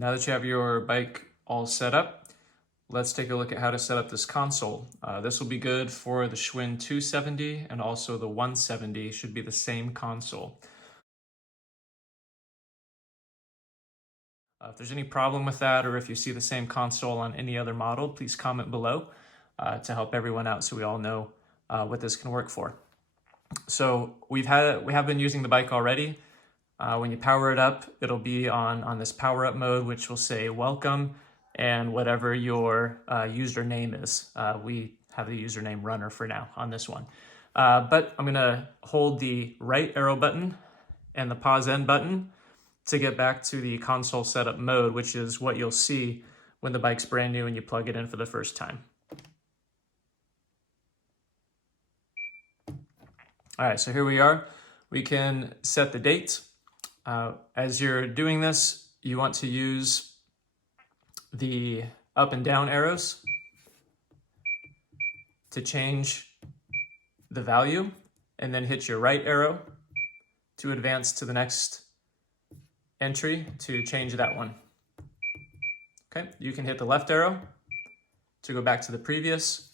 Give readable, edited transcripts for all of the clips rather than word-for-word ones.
Now that you have your bike all set up, let's take a look at how to set up this console. This will be good for the Schwinn 270 and also the 170 should be the same console. If there's any problem with that, or if you see the same console on any other model, please comment below to help everyone out so we all know what this can work for. So we have been using the bike already. When you power it up, it'll be on this power up mode, which will say welcome and whatever your username is. We have the username runner for now on this one. But I'm gonna hold the right arrow button and the pause end button to get back to the console setup mode, which is what you'll see when the bike's brand new and you plug it in for the first time. All right, so here we are. We can set the date. As you're doing this, you want to use the up and down arrows to change the value, and then hit your right arrow to advance to the next entry to change that one. Okay, you can hit the left arrow to go back to the previous,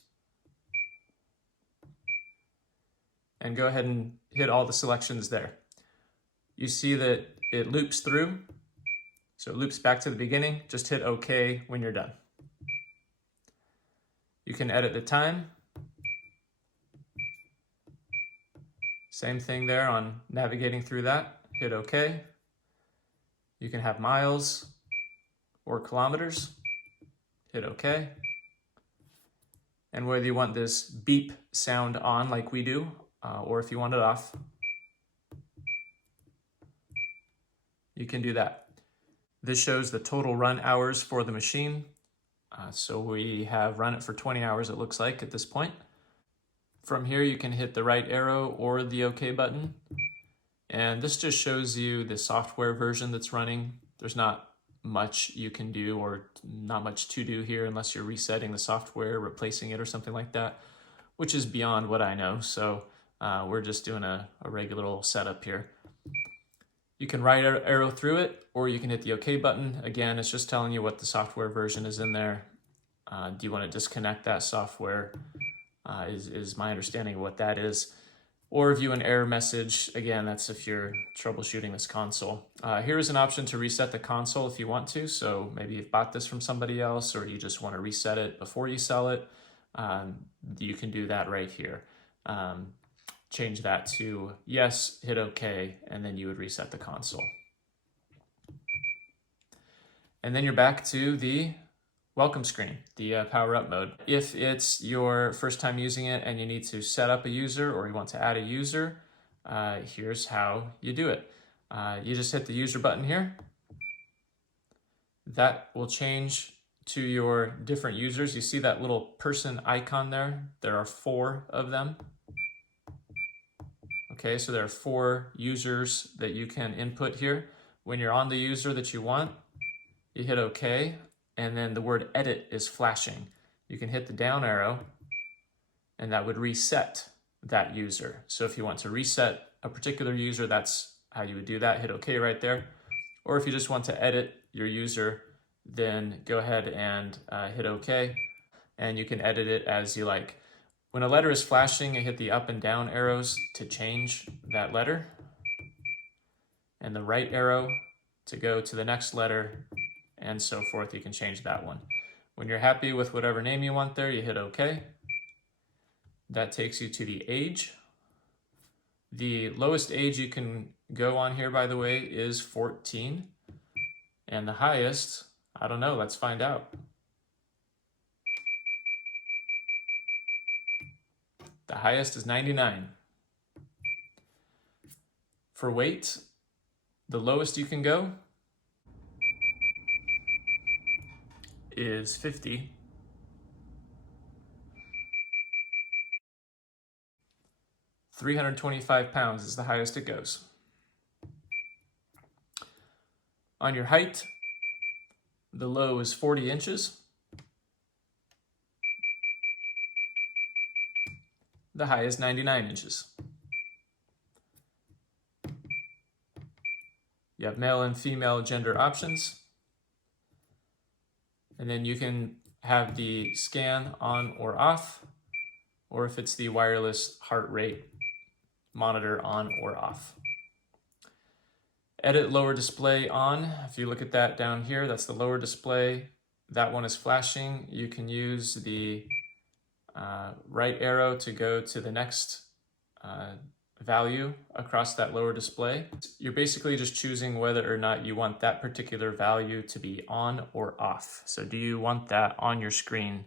and go ahead and hit all the selections there. You see that it loops through, so it loops back to the beginning. Just hit OK when you're done. You can edit the time. Same thing there on navigating through that. Hit OK. You can have miles or kilometers. Hit OK. And whether you want this beep sound on like we do, or if you want it off, you can do that. This shows the total run hours for the machine. So we have run it for 20 hours, it looks like, at this point. From here, you can hit the right arrow or the OK button. And this just shows you the software version that's running. There's not much you can do, or not much to do here unless you're resetting the software, replacing it or something like that, which is beyond what I know. So we're just doing a regular old setup here. You can right arrow through it, or you can hit the OK button. Again, it's just telling you what the software version is in there. Do you want to disconnect that software? Is my understanding of what that is. Or view an error message. Again, that's if you're troubleshooting this console. Here is an option to reset the console if you want to. So maybe you've bought this from somebody else, or you just want to reset it before you sell it. You can do that right here. Change that to yes, hit OK, and then you would reset the console. And then you're back to the welcome screen, the power up mode. If it's your first time using it and you need to set up a user, or you want to add a user, here's how you do it. You just hit the user button here. That will change to your different users. You see that little person icon there? There are 4 of them. Okay, so there are 4 users that you can input here. When you're on the user that you want, you hit OK, and then the word edit is flashing. You can hit the down arrow, and that would reset that user. So if you want to reset a particular user, that's how you would do that. Hit OK right there. Or if you just want to edit your user, then go ahead and hit OK, and you can edit it as you like. When a letter is flashing, you hit the up and down arrows to change that letter, and the right arrow to go to the next letter, and so forth. You can change that one. When you're happy with whatever name you want there, you hit OK. That takes you to the age. The lowest age you can go on here, by the way, is 14. And the highest, I don't know, let's find out. The highest is 99. For weight, the lowest you can go is 50. £325 is the highest it goes. On your height, the low is 40 inches. The high is 99 inches. You have male and female gender options. And then you can have the scan on or off, or if it's the wireless heart rate monitor on or off. Edit lower display on. If you look at that down here, that's the lower display. That one is flashing. You can use the right arrow to go to the next value across that lower display. You're basically just choosing whether or not you want that particular value to be on or off. So do you want that on your screen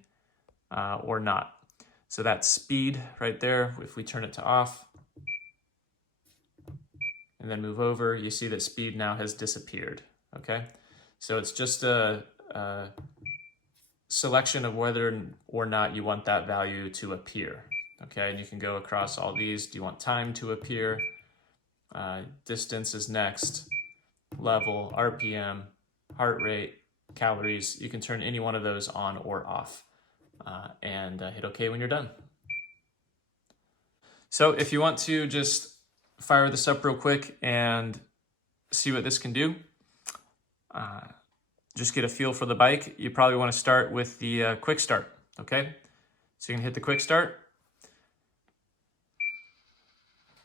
or not? So that's speed right there. If we turn it to off and then move over, you see that speed now has disappeared, okay? So it's just a selection of whether or not you want that value to appear. Okay, and you can go across all these. Do you want time to appear? Distance is next. Level, RPM, heart rate, calories. You can turn any one of those on or off and hit OK when you're done. So if you want to just fire this up real quick and see what this can do, just get a feel for the bike, you probably want to start with the quick start. Okay, so you can hit the quick start.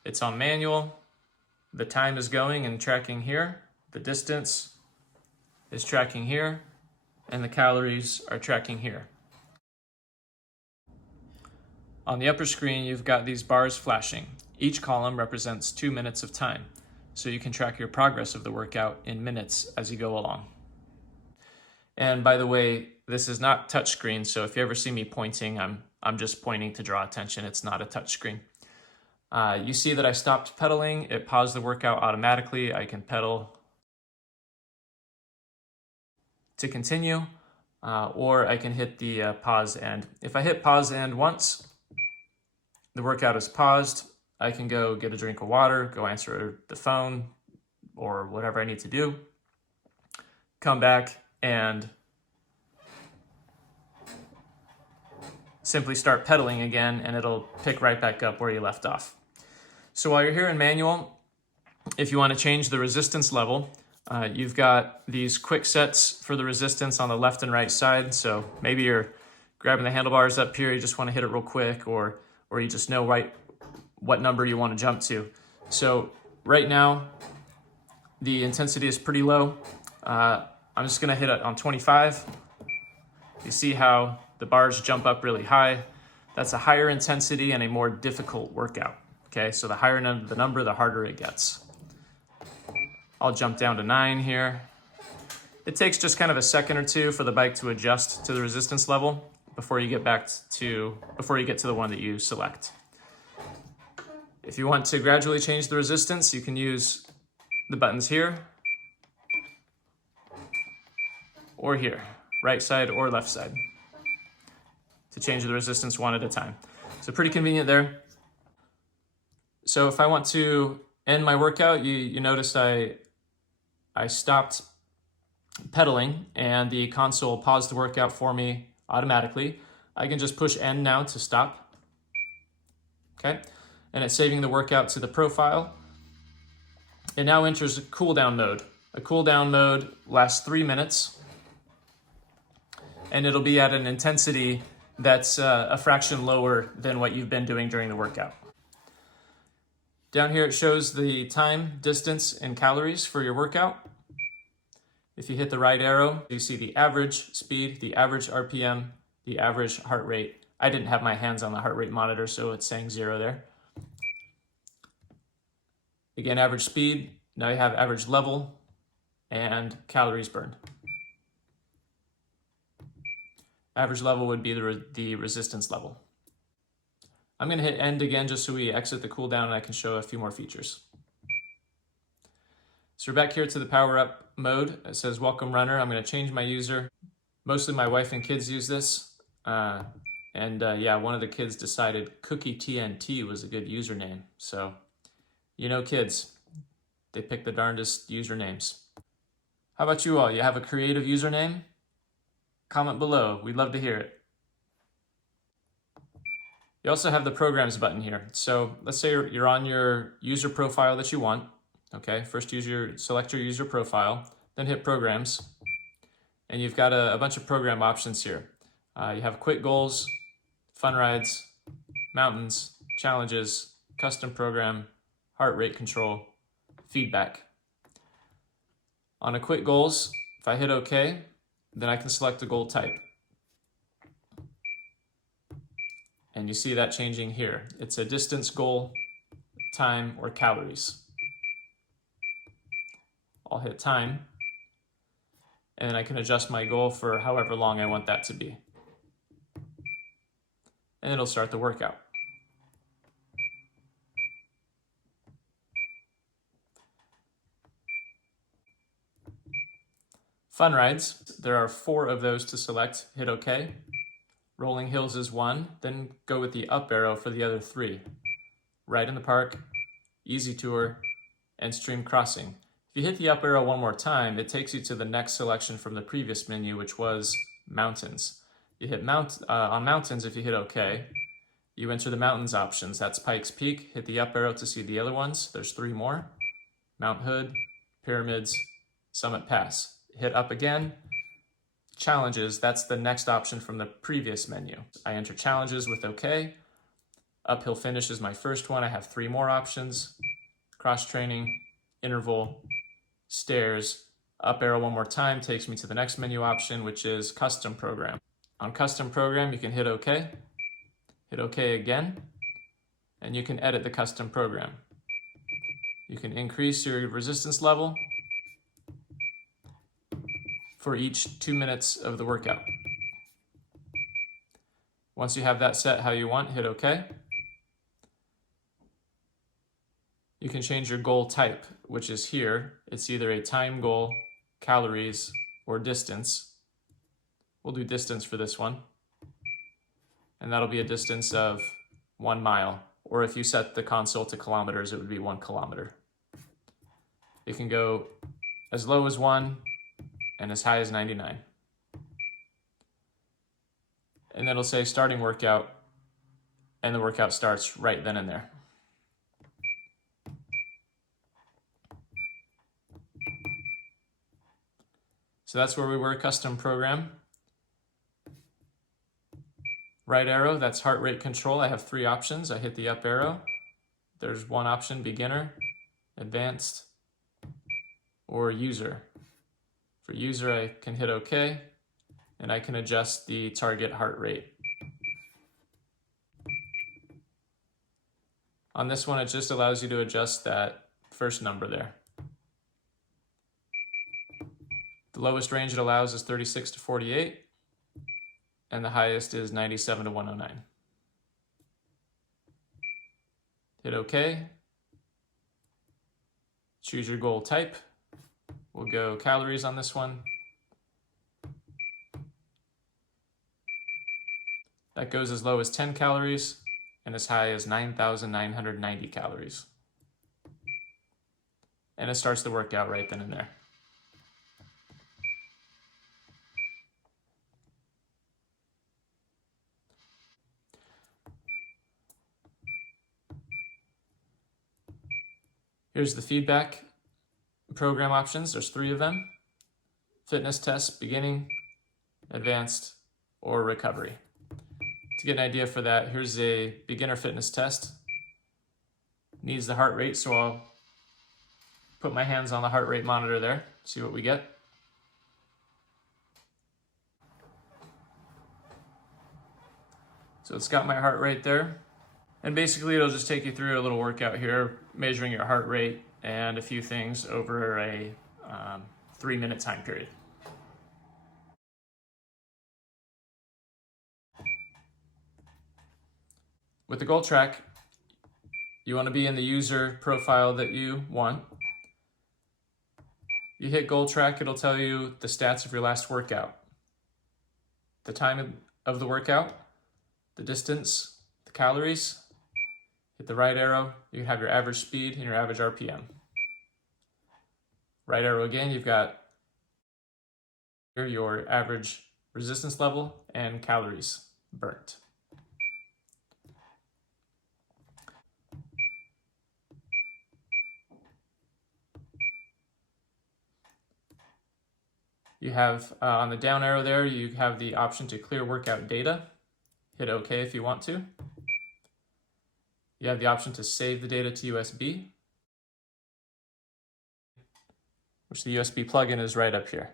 It's on manual. The time is going and tracking here. The distance is tracking here. And the calories are tracking here. On the upper screen, you've got these bars flashing. Each column represents 2 minutes of time. So you can track your progress of the workout in minutes as you go along. And by the way, this is not touchscreen. So if you ever see me pointing, I'm just pointing to draw attention. It's not a touchscreen. You see that I stopped pedaling. It paused the workout automatically. I can pedal to continue, or I can hit the pause end. If I hit pause end once, the workout is paused. I can go get a drink of water, go answer the phone, or whatever I need to do. Come back and simply start pedaling again, and it'll pick right back up where you left off. So while you're here in manual, if you want to change the resistance level, you've got these quick sets for the resistance on the left and right side. So maybe you're grabbing the handlebars up here, you just want to hit it real quick, or you just know right what number you want to jump to. So right now, the intensity is pretty low. I'm just going to hit it on 25. You see how the bars jump up really high. That's a higher intensity and a more difficult workout. Okay, so the higher the number, the harder it gets. I'll jump down to 9 here. It takes just kind of a second or two for the bike to adjust to the resistance level before you get to the one that you select. If you want to gradually change the resistance, you can use the buttons here or here, right side or left side, to change the resistance one at a time. So pretty convenient there. So if I want to end my workout, you notice I stopped pedaling and the console paused the workout for me automatically. I can just push N now to stop. Okay, and it's saving the workout to the profile. It now enters a cooldown mode. A cooldown mode lasts 3 minutes, and it'll be at an intensity that's a fraction lower than what you've been doing during the workout. Down here it shows the time, distance, and calories for your workout. If you hit the right arrow, you see the average speed, the average RPM, the average heart rate. I didn't have my hands on the heart rate monitor, so it's saying 0 there. Again, average speed. Now you have average level and calories burned. Average level would be the resistance level. I'm going to hit end again just so we exit the cooldown and I can show a few more features. So we're back here to the Powerup mode. It says welcome runner. I'm going to change my user. Mostly my wife and kids use this. Yeah, one of the kids decided Cookie TNT was a good username. So, you know, kids, they pick the darndest usernames. How about you all? You have a creative username? Comment below. We'd love to hear it. You also have the programs button here. So let's say you're on your user profile that you want. Okay, first select your user profile, then hit programs. and you've got a bunch of program options here. You have quick goals, fun rides, mountains, challenges, custom program, heart rate control, feedback. On a quick goals, if I hit OK, then I can select the goal type. And you see that changing here. It's a distance goal, time, or calories. I'll hit time, and I can adjust my goal for however long I want that to be. And it'll start the workout. Fun rides, there are 4 of those to select. Hit OK. Rolling hills is 1, then go with the up arrow for the other 3. Ride in the park, easy tour, and stream crossing. If you hit the up arrow one more time, it takes you to the next selection from the previous menu, which was mountains. You hit on mountains. If you hit OK, you enter the mountains options. That's Pikes Peak. Hit the up arrow to see the other ones. There's 3 more. Mount Hood, Pyramids, Summit Pass. Hit up again. Challenges, that's the next option from the previous menu. I enter challenges with OK. Uphill finish is my first one. I have 3 more options. Cross training, interval, stairs. Up arrow one more time takes me to the next menu option, which is custom program. On custom program, you can hit OK. Hit OK again, and you can edit the custom program. You can increase your resistance level for each 2 minutes of the workout. Once you have that set how you want, hit OK. You can change your goal type, which is here. It's either a time goal, calories, or distance. We'll do distance for this one. And that'll be a distance of 1 mile. Or if you set the console to kilometers, it would be 1 kilometer. It can go as low as 1 and as high as 99. And then it'll say starting workout, and the workout starts right then and there. So that's where we were, custom program. Right arrow, that's heart rate control. I have 3 options. I hit the up arrow. There's 1 option, beginner, advanced, or user. For user, I can hit OK, and I can adjust the target heart rate. On this one, it just allows you to adjust that first number there. The lowest range it allows is 36 to 48, and the highest is 97 to 109. Hit OK. Choose your goal type. We'll go calories on this one. That goes as low as 10 calories and as high as 9,990 calories. And it starts the workout right then and there. Here's the feedback program options. There's 3 of them. Fitness test, beginning, advanced, or recovery. To get an idea for that, here's a beginner fitness test. Needs the heart rate, so I'll put my hands on the heart rate monitor there, see what we get. So it's got my heart rate there. And basically it'll just take you through a little workout here, measuring your heart rate and a few things over a 3-minute time period. With the goal track, you want to be in the user profile that you want. You hit goal track, it'll tell you the stats of your last workout. The time of the workout, the distance, the calories. Hit the right arrow, you can have your average speed and your average RPM. Right arrow again, you've got your average resistance level and calories burnt. You have on the down arrow there, you have the option to clear workout data. Hit OK if you want to. You have the option to save the data to USB, which the USB plugin is right up here.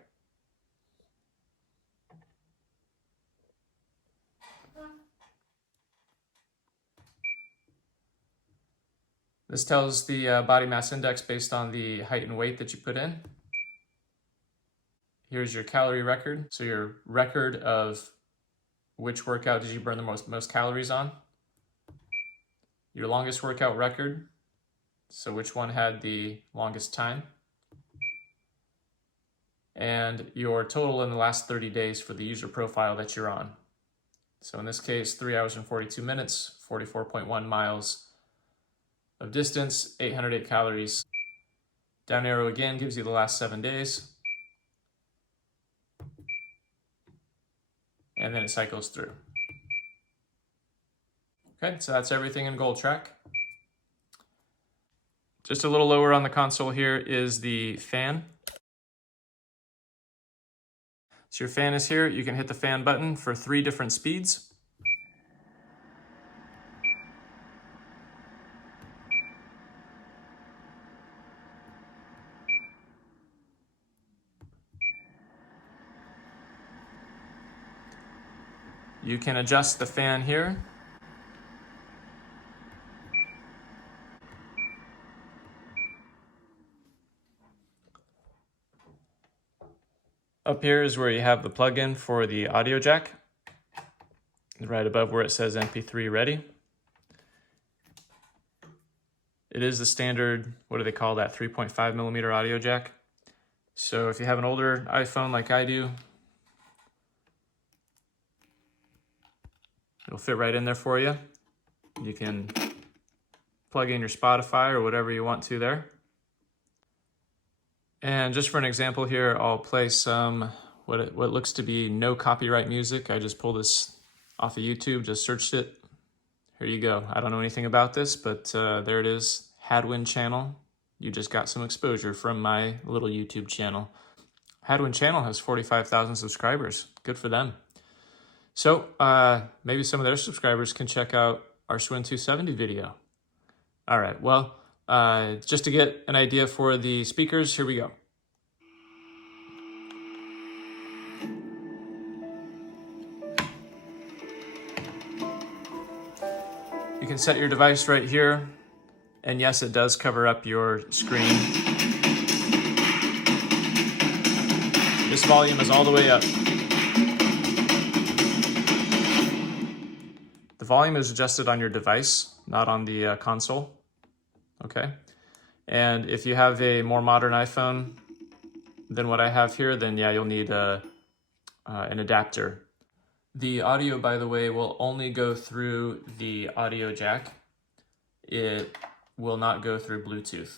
This tells the body mass index based on the height and weight that you put in. Here's your calorie record. So your record of which workout did you burn the most calories on. Your longest workout record. So which one had the longest time. And your total in the last 30 days for the user profile that you're on. So in this case, 3 hours and 42 minutes, 44.1 miles of distance, 808 calories. Down arrow again gives you the last 7 days. And then it cycles through. Okay, so that's everything in GoalTrack. Just a little lower on the console here is the fan. So your fan is here. You can hit the fan button for 3 different speeds. You can adjust the fan here. Up here is where you have the plug-in for the audio jack. Right above where it says MP3 ready. It is the standard, what do they call that, 3.5 millimeter audio jack. So if you have an older iPhone like I do, it'll fit right in there for you. You can plug in your Spotify or whatever you want to there. And just for an example here, I'll play some what looks to be no copyright music. I just pulled this off of YouTube, just searched it. Here you go. I don't know anything about this, but there it is, Hadwin channel. You just got some exposure from my little YouTube channel. Hadwin channel has 45,000 subscribers. Good for them. So maybe some of their subscribers can check out our Schwinn 270 video. All right, well, just to get an idea for the speakers, here we go. You can set your device right here, and yes, it does cover up your screen. This volume is all the way up. The volume is adjusted on your device, not on the console. Okay, and if you have a more modern iPhone than what I have here, then yeah, you'll need an adapter. The audio, by the way, will only go through the audio jack. It will not go through Bluetooth.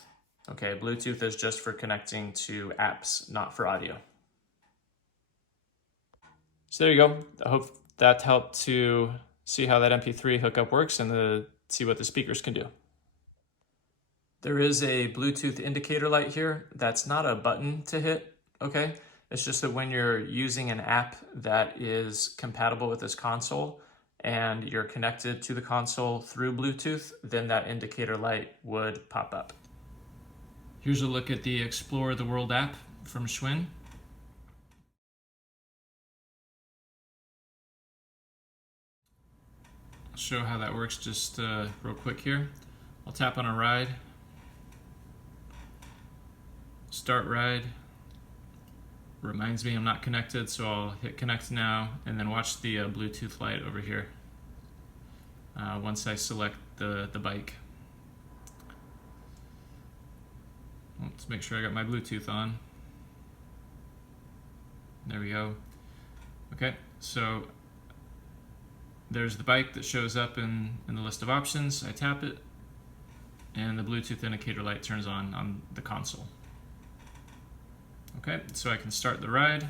Okay, Bluetooth is just for connecting to apps, not for audio. So there you go. I hope that helped to see how that MP3 hookup works and see what the speakers can do. There is a Bluetooth indicator light here. That's not a button to hit, okay? It's just that when you're using an app that is compatible with this console and you're connected to the console through Bluetooth, then that indicator light would pop up. Here's a look at the Explore the World app from Schwinn. I'll show how that works just real quick here. I'll tap on a ride. Start ride. Reminds me I'm not connected, so I'll hit connect now and then watch the Bluetooth light over here once I select the bike. Let's make sure I got my Bluetooth on. There we go. Okay, so there's the bike that shows up in the list of options. I tap it and the Bluetooth indicator light turns on the console. Okay, so I can start the ride.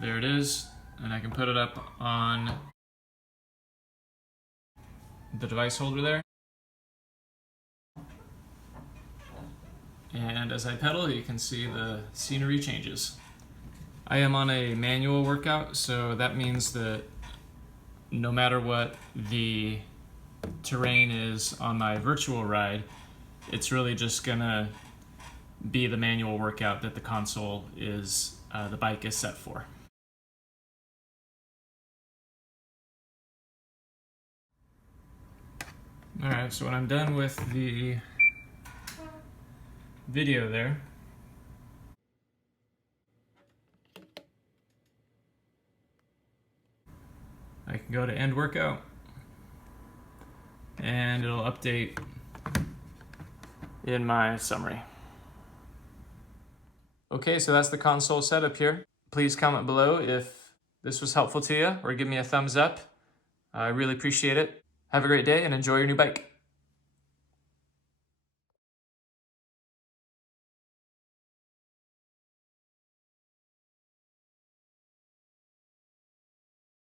There it is, and I can put it up on the device holder there. And as I pedal, you can see the scenery changes. I am on a manual workout, so that means that no matter what the terrain is on my virtual ride, it's really just gonna be the manual workout that the console is, the bike is set for. All right, so when I'm done with the video there, I can go to end workout and it'll update in my summary. Okay, so that's the console setup here. Please comment below if this was helpful to you or give me a thumbs up. I really appreciate it. Have a great day and enjoy your new bike.